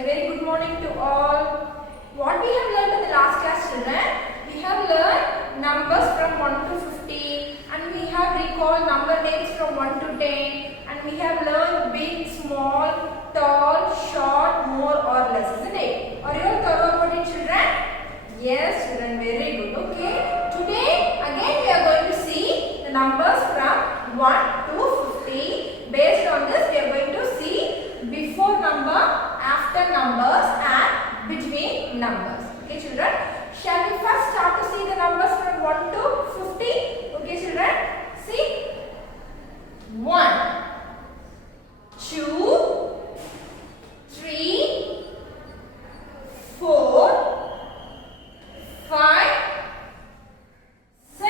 A very good morning to all. What we have learned in the last class, children? We have learned numbers from 1 to 50 and we have recalled number names from 1 to 10 and we have learned big, small, tall, short, more or less, isn't it? Are you all thorough about it, children? Yes, children, very good. Okay. Today, again we are going to see the numbers from 1 to 50. Based on this, we are going to see before number, after numbers and between numbers. Okay, children. Shall we first start to see the numbers from 1 to 50? Okay, children. See. 1, 2, 3, 4, 5, 6,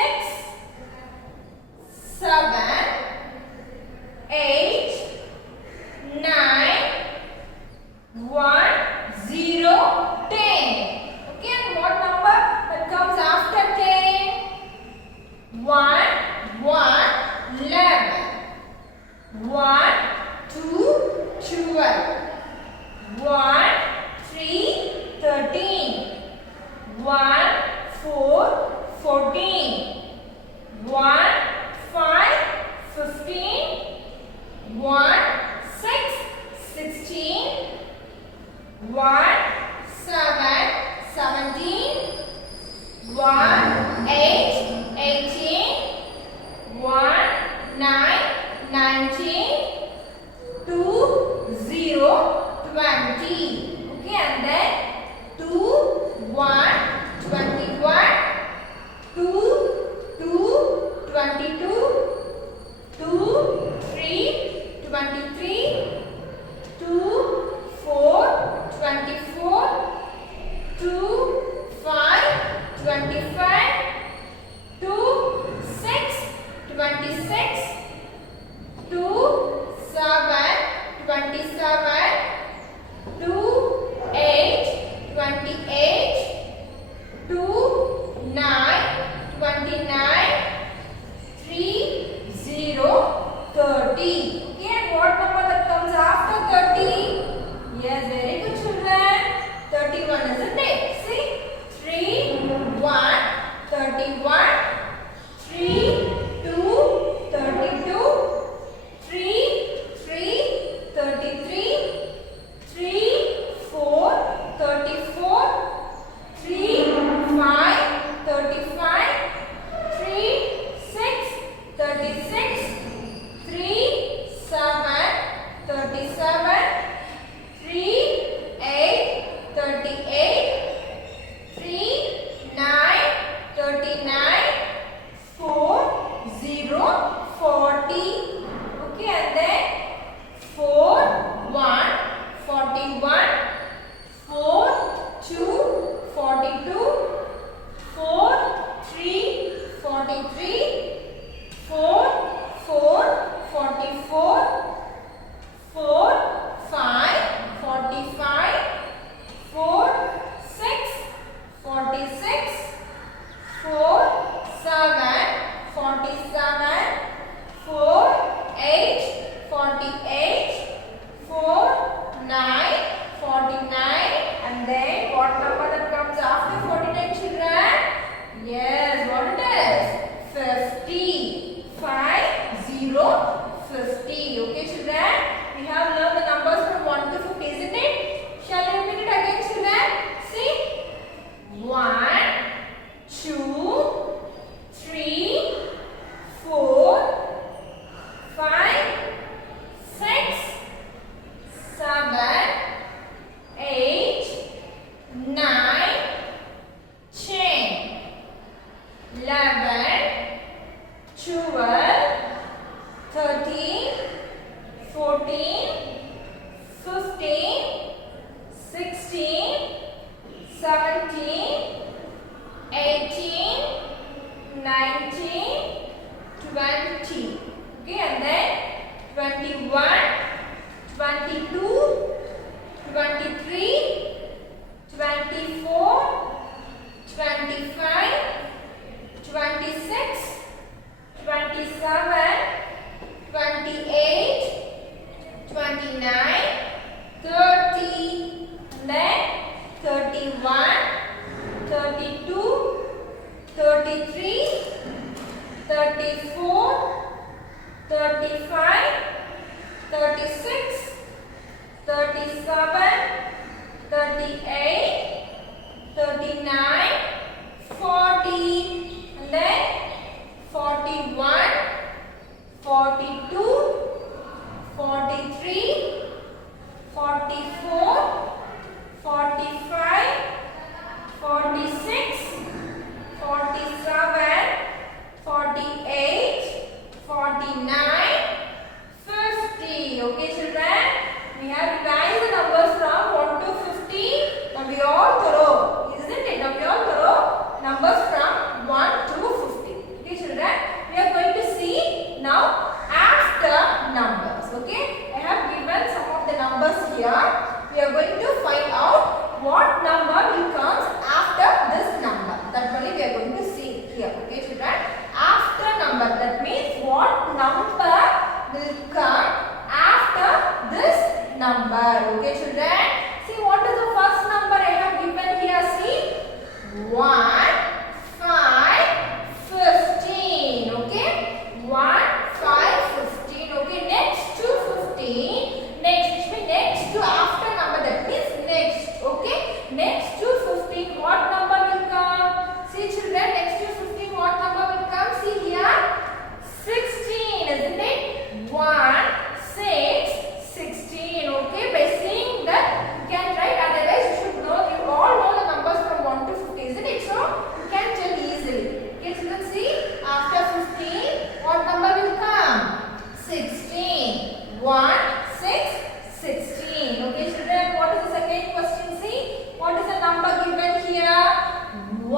7, 8, 9, 1, 0, 10. Okay, and what number that comes after 10? 1, 11. 1, 2, 12. 1, 3, 13. 1, 4, 14. 1, 5, 15. 1, 6, 16. 1, 7, 17. 1, 8, 18. 1, 9, 19. 2, 0, 20. Okay, and then 2, 1, 21. 2, 2, 22. 2, 3, 23. 2, 4, 24. 2, 5, 25. 2, 6, 26. 2, 7, 27. 2, 8, 28. 2, 9, 29. 3, 0, 30. Okay, and what number that comes after 30? Yes, very good, children. 31, isn't it? See? 3, 1, 31. 3, 2, 32. 3, 33. 3, 4, 34. 3, 5, 35. 3, 6, 36. 3, 7, 37. 3, 8, 38. 3, 9, 39. 4, 0, 40. Okay, and then 4, 1, 41. 4, 2, 42. 4, 3, 43. 4, 44. 4, 5, 45. 4, 6, 46. 4, 7, 47. 4, 8, 48. 4, 9, 49. And then what number that comes after 49, children? Yes, what it is? 50. 5, 0, 50. Okay, children? We have learned the numbers from 1 to 50, isn't it? Shall I repeat it again, children? See? 1, 2, 3, 4, 5, 6, 7, 8, 9, 10. 37, 38, 39, 40, and then 41, 42, 43, 44, 45, 46, 47, 48, 49, 50. Okay, children, we have revised the numbers from 1 to 50. Now we all thorough, isn't it? Now we all thorough numbers from 1 to 50. Okay, children, we are going to see now after numbers. Okay, I have given some of the numbers here. We are going to find out what number will come after this number. That's only we are going to see here. Okay, children, after number, that means what number will come after this number. Okay, children, see what is the first number I have given here. See, 1, 5, 15. Okay, 1, 5, 15. Okay, next to 15, next next to after number, that means next. Okay, next to 15, what number will come? See, children, next to 15, what number will come? See here, 16, isn't it? 1, 6, 16. Okay, by seeing that you can write. Otherwise, you should know. You all know the numbers from 1 to 50, isn't it? So you can tell easily. Okay, children, see, after 15, what number will come? 16. 1, 6, 16. Okay, children, what is the second question? See, what is the number given here? 1,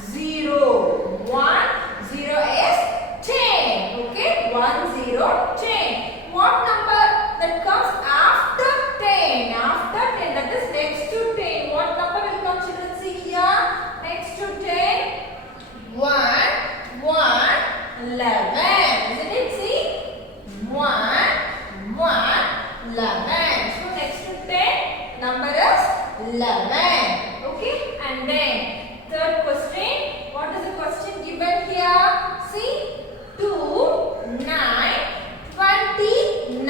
0. 1, 0 is 10. Okay, 1, 0, 10. What number that comes after 10? After 10, that is next to 10. What number will come, children? See here, next to 10. 1, 11. Isn't it? See, 1, 11. So next to 10, number is 11. Okay, and then third question. What is the question given here? See, 2, 9, 29.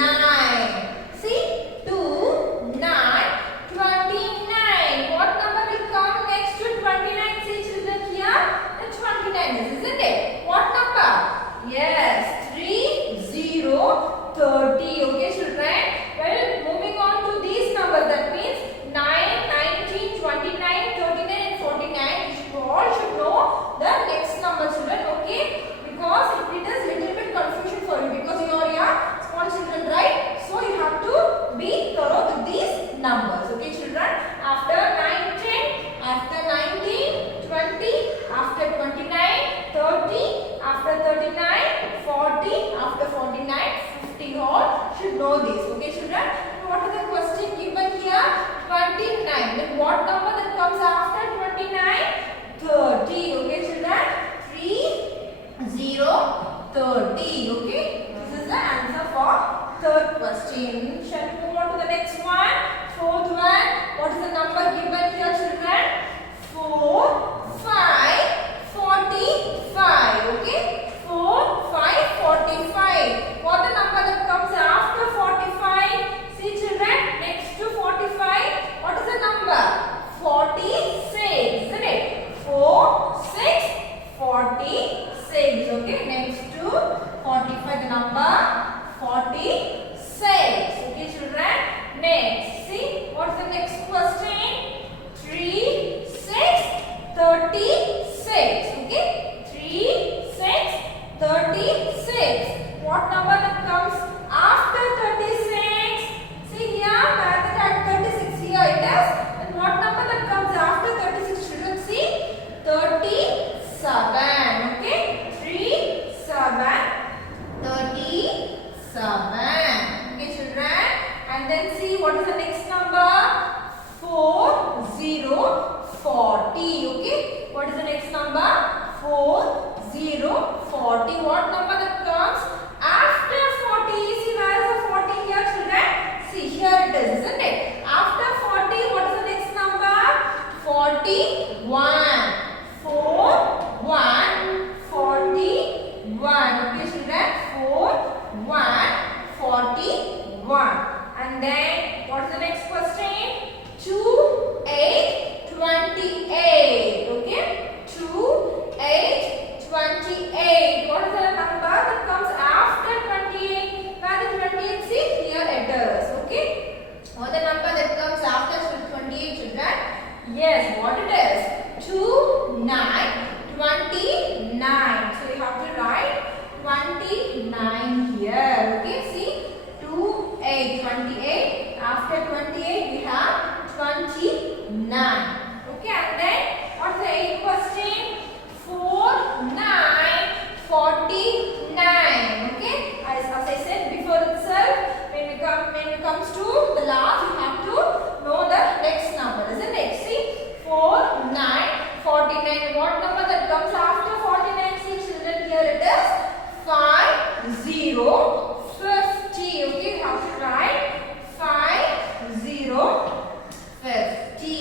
See, 2, 9, 29. What number will come next to 29? See, children, here the 29 is, isn't it? What number? Yes, 3, 0, 30. Okay, children. Well, moving on to these numbers, that means 9, 19, 29, 39 and 49. You all should know the next number, children. Okay, because it is little bit confusion for you because you are your small children, right? So you have to be thorough with these numbers. Okay, children. After 9, 10, after 19, 20, after 29, 30, after 39, 40, after 49, 50. All should know this. Okay, children. What is the question given here? 29. Then what number that comes after 29? 30. Okay, children. 3, 0, 30. Okay. This is the answer for third question. Shall we move on to the next one? Fourth one. What is the number given here, children? 4, 5, 45. Okay. 4, 5, 45. What the number that comes after 45? See, children, next to 45, what is the number? 46, isn't it? 4, 6, 46. Okay, next to 45, the number 46. Okay, children. Next, see, what is the next question? 3, 6, 36. Okay, 3, 6, 36. What number that comes after 36? See here, rather than 36 here it is. And what number that comes after 36? Children, see, 37. Okay, 3, 7, 37. Okay, children. And then see, what is the next number? 4, 0, 40. Okay, what is the next number? 4, 0, 40. What number that comes after 40? See, where is the 40 here, children? See, here it is, isn't it? After 40, what is the next number? 41. 4, 1, 41. Okay, children? 4, 1, 41. And then, what is the Yes, what it is? 2, 9, 29. So we have to write 29 here. Okay, see? 2, 8, 28. After 28, we have 29. Okay, and then what's the 8th question? 4, 9, 49. Okay, as I said before itself, when it comes to the last, you have to know the next number, isn't it? See, 4, 9, 49. What number that comes after 49? See, children, here it is 5, 0, 50. Okay, you have to write 5, 0, 50.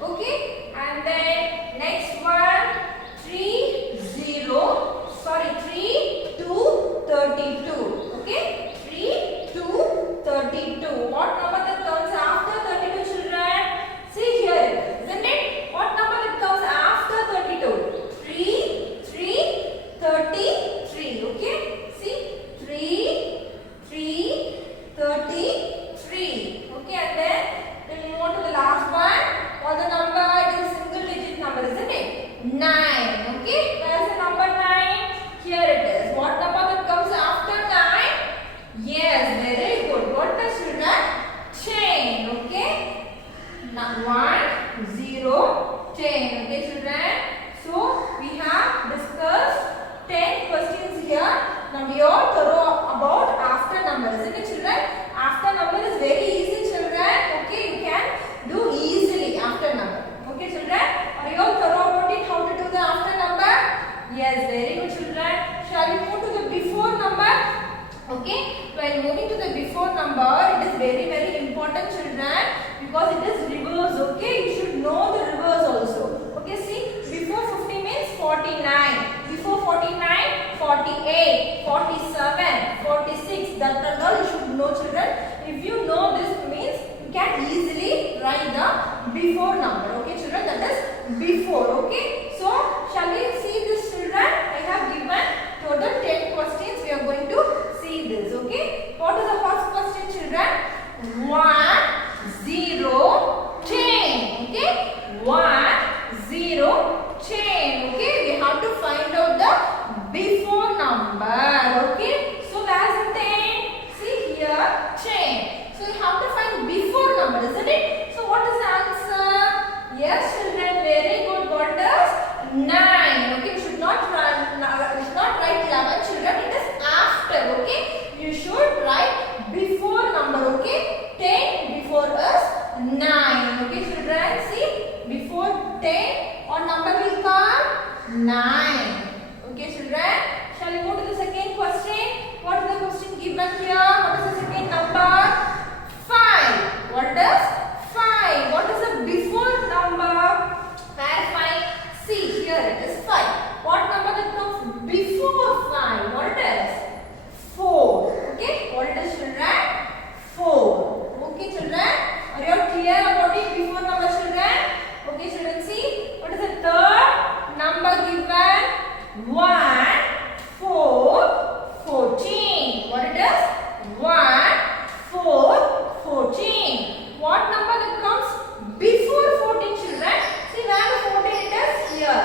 Okay, and then next one 3, 2, 32. Okay, 3, 2, 32. What number that comes after 32, children? See here, isn't it? What number that comes after 32? 3, 33. Okay, see, 3, 33. Okay, and then we move on to the last one. What the number? It is a single digit number, isn't it? 9. Okay, where is the number 9? Here it is. What number that comes after 9? Yes, very good. What the children? 10. Okay, now 1, 0, 10. Okay, children. So we have discussed 10 questions here. Now we are thorough about after number, isn't it, children? After number is very easy, children. Okay, you can do easily after number. Okay, children. Are you all thorough about it? How to do the after number? Yes, very good, children. Shall we move to the before number? Okay, while moving to the before number, it is very, very important, children, because it is reverse. Okay, you should know the reverse also. Okay, see, before 50 means 49, before 49, 48, 47, 46. That and all you should know, children. If you know this means you can easily write the before number. Okay, children, that is before. Okay, so shall we see this, children? I have given total 10 questions. We are going to see this. Okay, what is the first question, children? 1, 0, 10. Okay, 1, 0, 10. Okay, we have to find out the before number. Okay, so where is the 10? See here, 10. So you have to find before number, isn't it? So what is the answer? Yes, children, very good. What is 9? Okay, you should not write 11, children. It is after. Okay, you should write before number. Okay, 10 before us 9. Okay, children, see, before 10 what number will come? 9. Okay, children, shall we go to the second question? What is the question given here? What is the second number? 5. What is 5? What is the before number? Where 5? See, here it is 5. What number that comes before 5? What it is? 4. Okay, what it is, children? 4. Okay, children, are you all clear about it? Before number, children? Okay, children, see, what is the third number given? 1, 4, 14. What it is? 1, 4, 14. What number that comes before 14, children? See, where the 14 it is? Here.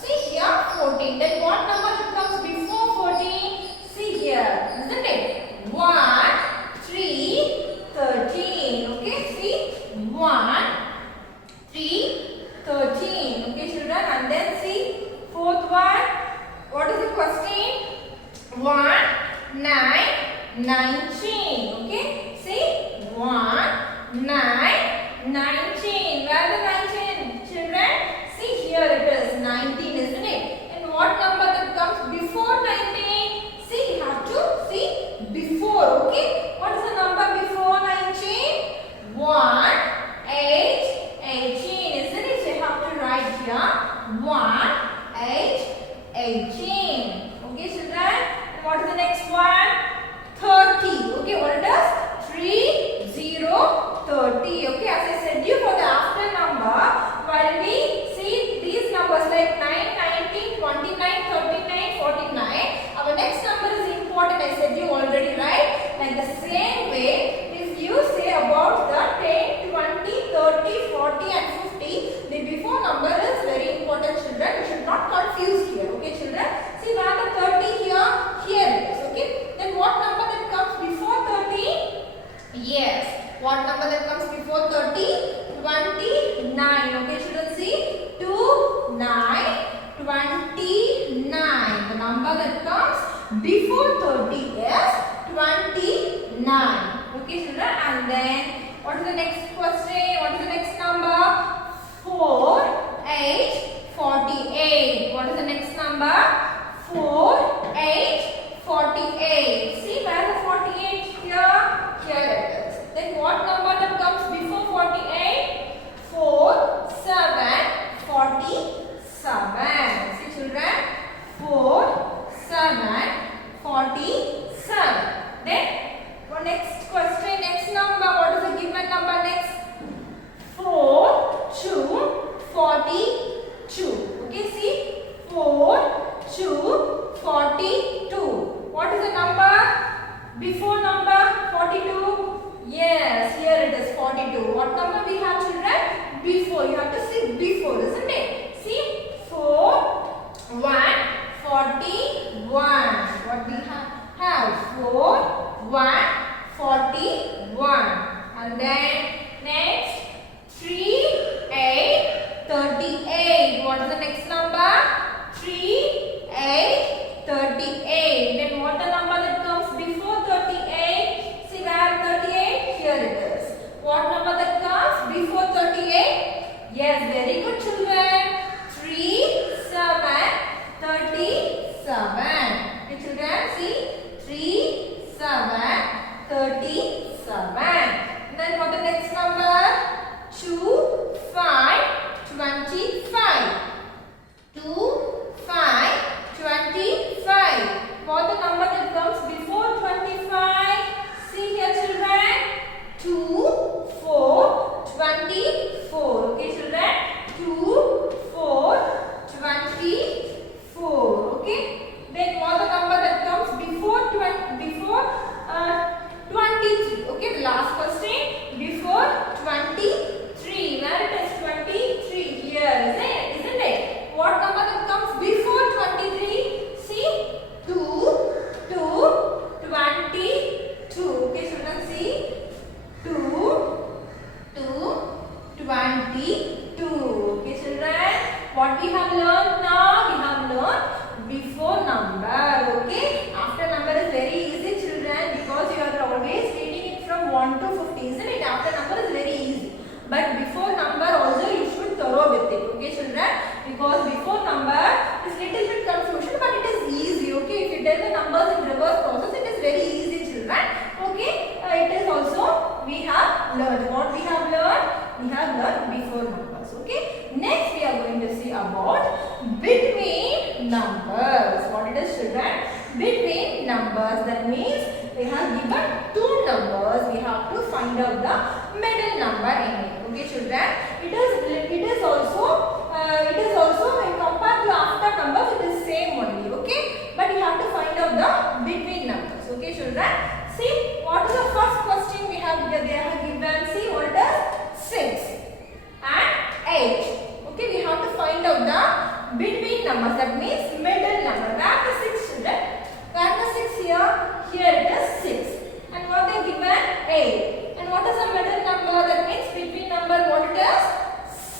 See here, 14. Then what number that comes before 14? See here, isn't it? 1, 3, 13. Okay, see, 1, 3, 13. Okay, children, and then see, fourth one. What is the question? 1, 9, 19. Okay, see, 1, 9, 19. Where the 19, children? See, here it is 19, isn't it? And what number that comes before 19? See, you have to see before. Okay, what is the number before 19? 1, 8, 18, isn't it? So you have to write here 1, 8, 18. Okay, children. And what is the next one? 30. Okay, what it is? 3, 0, 30. Okay, as I said you, for the after number, that comes before 30 is 29. Okay, children. And then what is the next question? What is the next number? 4, 8, 48. What is the next number? 4, 8, 48. See where the 48 here? Here it is. Then what number that comes before 48? 4, 7, 47. See children? 4, 7, 47. Then what next question? Next number. What is the given number next? 4, 2, 42. Okay, see? 4, 2, 42. What is the number? Before number 42? Yes, here it is 42. What number we have, children? Before. You have to see before, isn't it? See? 4, 1, 41. What we have? 4, 1, 41. And then next 3, 8, 38. What is the next number? 3, 8, 38. Then what the number that comes before 38? See where 38? Here it is. What number that comes before 38? Yes, very good children. 3, 7, 37. Okay, children, see? 3, 7, 37. Then what the next number? 2, 5, 25. 2, 5, 25. What the number that comes before 25? See here, children. 2, 4, 24. Okay, children. 2, 4, 24. Okay. Then what the number that comes before 23. Okay, the last question before 23. Where it is 23? Here, isn't it? What number that comes before 23? See? 2, 22. Okay, children, see? 2, 22. Okay, children. What we have learned now? We have learned before number. Okay? After number is very easy, children, because you are always reading it from 1 to 50. Isn't it? After number is very easy. But before number also you should thorough with it. Okay, children? Because before number is little bit confusion, but it is easy. Okay? If you tell the numbers in reverse process, it is very easy, children. Okay? It is also we have learned. What we have learned? We have learned before numbers. Okay? Next we are going to see about between numbers. What it is, children? Between numbers. That means we have given two numbers. We have to find out the middle number in it. Okay, children? It is also when compared to after numbers, it is same only. Okay? But you have to find out the between numbers. Okay, children? See, what is the first question we have? They have given. See, what it is? 6 and 8. Okay, we have to find out the between numbers. That means middle number. Where the 6, children? Where the 6 here? Here it is 6. And what they given? 8. And what is the middle number? That means between number, what it is?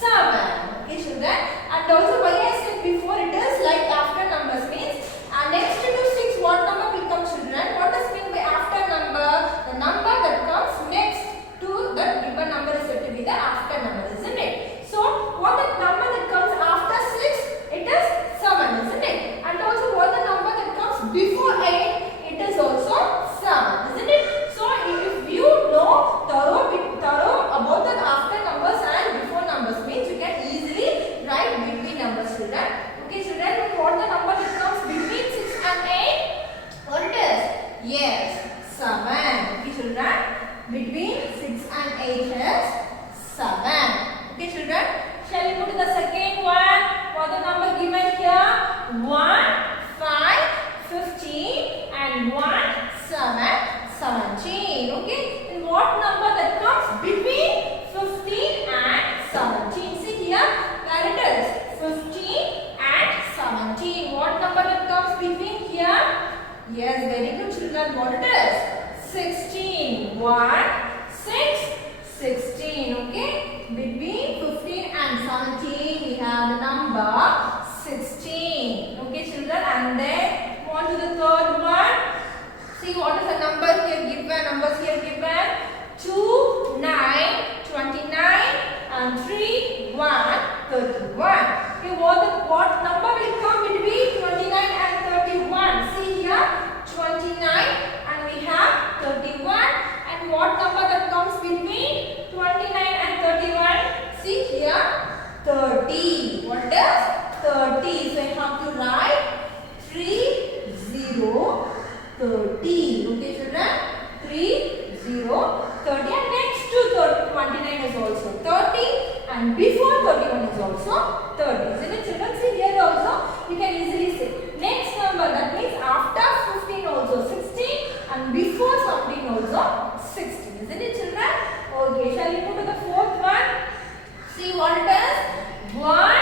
7. Okay, children. And also why I said before it is like after numbers means next to 6, what number will come, children? What does mean by after number? The number that comes next to here? 30. What is 30? So I have to write 30, 30. Okay, children? 30, 30. And next to 29 is also 30. And before 31 is also 30. Isn't it, children? See here also you can easily say. Next number, that means after 15 also 16. And before something also 16. Isn't it, children? Okay, shall we move to the fourth one? See what it is? 1,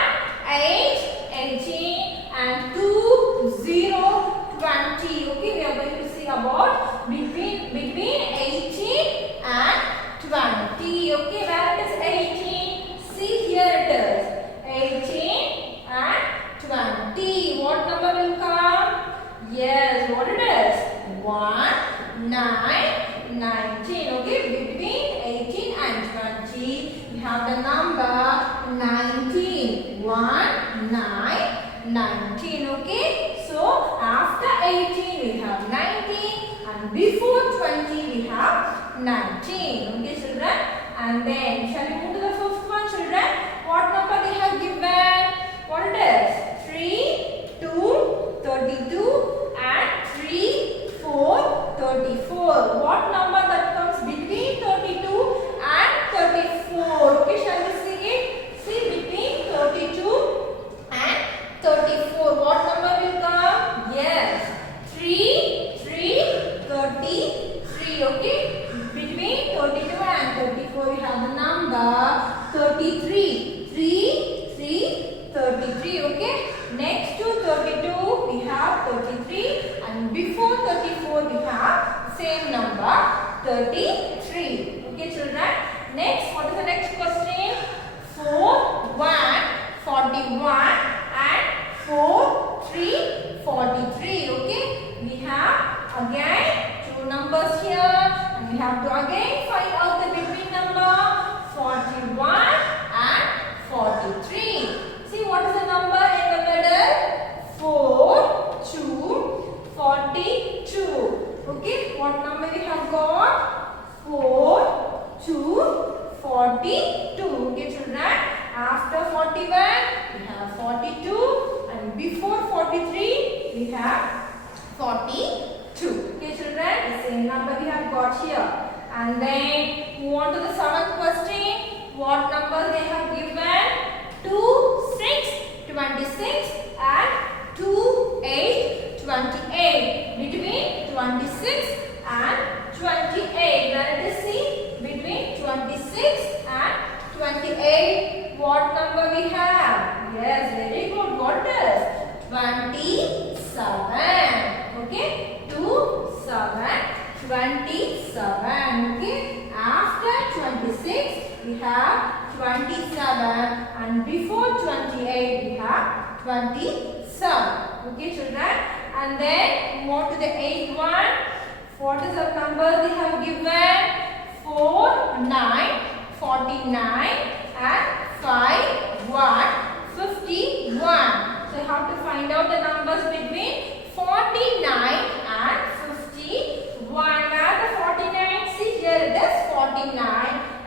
8, 18 and 2, 0, 20. Okay, we are going to see about between 18 and 20. Okay, where it is 18? See here it is. 18 and 20. What number will come? Yes, what it is? 1, 9, 19. Okay, between 18 and 20, we have the number 19. 1, 9, 19. Okay, so after 18 we have 19 and before 20 we have 19. Okay, children. And then shall we move to the fifth one, children? What number they have given? What it is? 3, 2, 32 and 3, 4, 34. What number that comes between 32 and 34? Okay, shall we see it? See, between 32 and 34. What number will come? Yes, 3, 33. Okay, between 32 and 34 we have the number 33. 33. Okay, next to 32 we have 33 and before 34 we have same number 33. Okay, children. Next, what is the next question? 4, 1, 41 and 4, 3, 43. Okay, we have again two numbers here and we have to again find out the between number 41 and 43. See what is the number in the middle? 4, 2, 42. Okay, what number we have got? 4, 2, 42. Okay, children. After 41 we have 42 and before 43 we have 42. Okay, children. The same number we have got here. And then move on to the seventh question. What number they have given? 2, 6, 26 and 2, 8, 28. Between 26 and 28. Where it is see? Between 26 and 28. What number we have? Yes, very good. What is? 27. Okay, 2, 7, 27. Okay, after 26 we have 27 and before 28 we have 27. Okay, children. And then move to the 8th one. What is the number they have given? 4, 9, 49 and 5, 1, 51. So you have to find out the numbers between 49 and 51. Where the 49? See here it is 49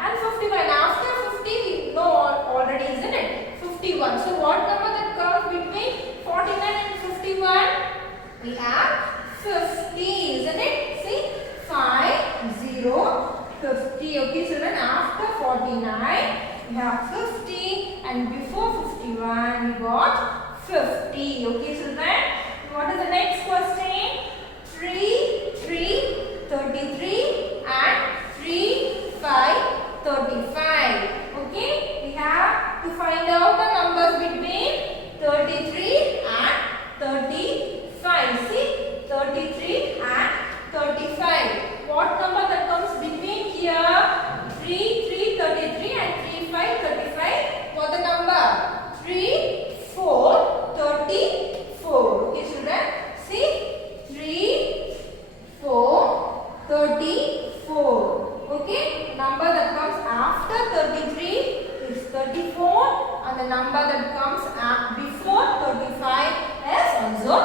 and 51. After 50 we know already, isn't it? 51. So what number that comes between 49 and 51? We have 50, isn't it? See, 5, 0, 50. Okay, children. After 49 we have 50 and before 51 we got 50. Okay, children. What is the next question? 3, 33 and 3, 5, 35. Okay, we have to find out the numbers between 33 and 35. See, 33 and 35. What number that comes between here? 3, 33 and 3, 5, 35. What the number? 3, 4, 34. Okay, children. See, 3, 4, 34. Okay, number that comes after 33 is 34 and the number that comes before 35 is also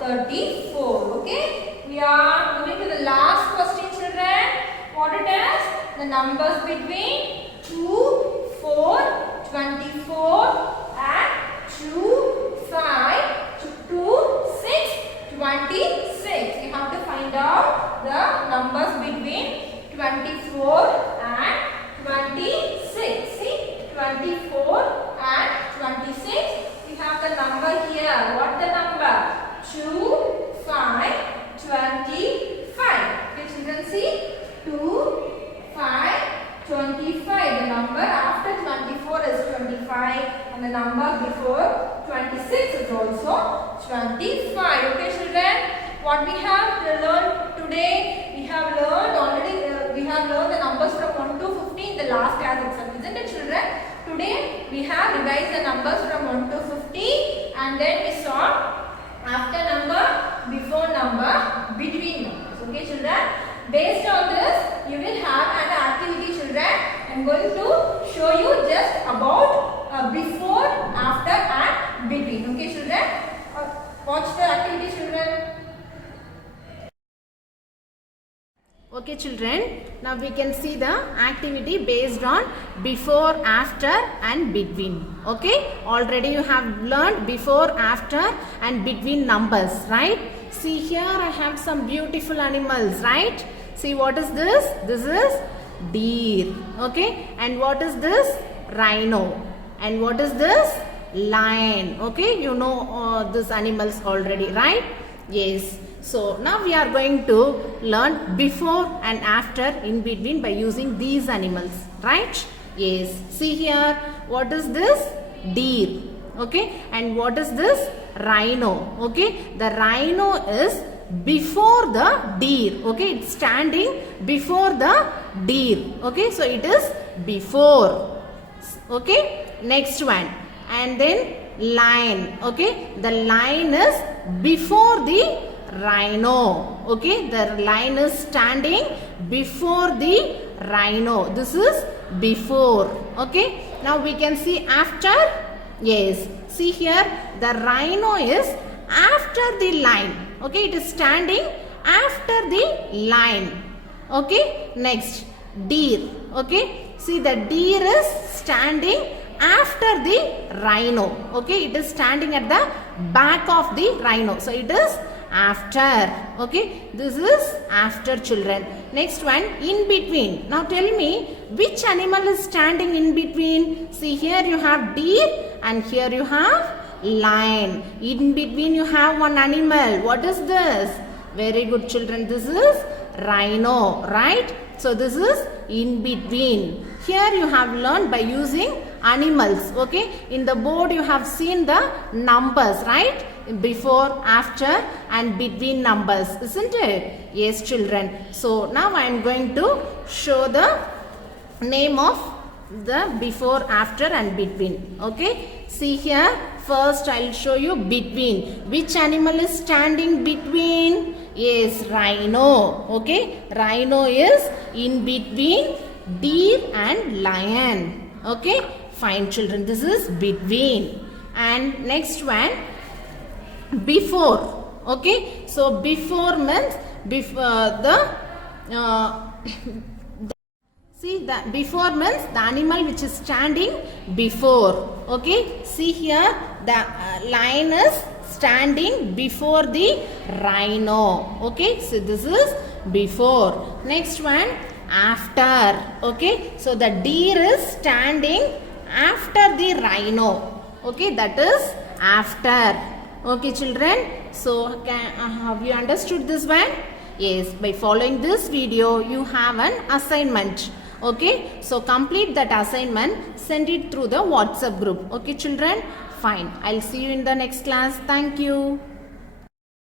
34. Okay, we are moving to the last question, children. What it is? The numbers between 2, 4, 25 24 and 26. We have the number here. What the number? 2, 5, 25. Okay, children, see? 2, 5, 25. The number after 24 is 25 and the number before 26 is also 25. Okay, children? What we have learned today? We have learned already. We have learned the numbers from 1 to 50 in the last class itself, isn't it, children? Today we have revised the numbers from 1 to 50 and then we saw after number, before number, between numbers. Okay, children? Based on this, you will have an activity, children. I am going to show you just about before, after and between. Okay, children? Watch the activity, children. Okay, children, now we can see the activity based on before, after and between. Okay, already you have learned before, after and between numbers, right? See here I have some beautiful animals, right? See, what is this? This is deer. Okay, and what is this? Rhino. And what is this? Lion. Okay, you know these animals already, right? Yes. So now we are going to learn before and after in between by using these animals, right? Yes. See here, what is this? Deer. Okay, and what is this? Rhino. Okay, the rhino is before the deer. Okay, it's standing before the deer. Okay, so it is before. Okay, next one, and then lion. Okay, the lion is before the rhino. Okay, the lion is standing before the rhino. This is before. Okay, now we can see after. Yes, see here, the rhino is after the lion. Okay, it is standing after the lion. Okay, next, deer. Okay, see, the deer is standing after the rhino. Okay, it is standing at the back of the rhino. So it is after. Okay, this is after, children. Next one, in between. Now tell me, which animal is standing in between? See, here you have deer and here you have lion. In between you have one animal. What is this? Very good, children. This is rhino, right? So this is in between. Here you have learned by using animals. Okay, in the board you have seen the numbers, right? Before, after and between numbers, isn't it? Yes, children. So now I am going to show the name of the before, after and between. Okay, see here, first I will show you between. Which animal is standing between? Yes, rhino. Okay, rhino is in between deer and lion. Okay, fine, children, this is between. And next one, before. Okay, so before means before see, that before means the animal which is standing before. Okay, see here, the lion is standing before the rhino. Okay, so this is before. Next one, after. Okay, so the deer is standing after the rhino. Okay, that is after. Okay, children, so have you understood this one? Yes, by following this video you have an assignment. Okay, so complete that assignment, send it through the WhatsApp group. Okay, children, fine. I'll see you in the next class. Thank you.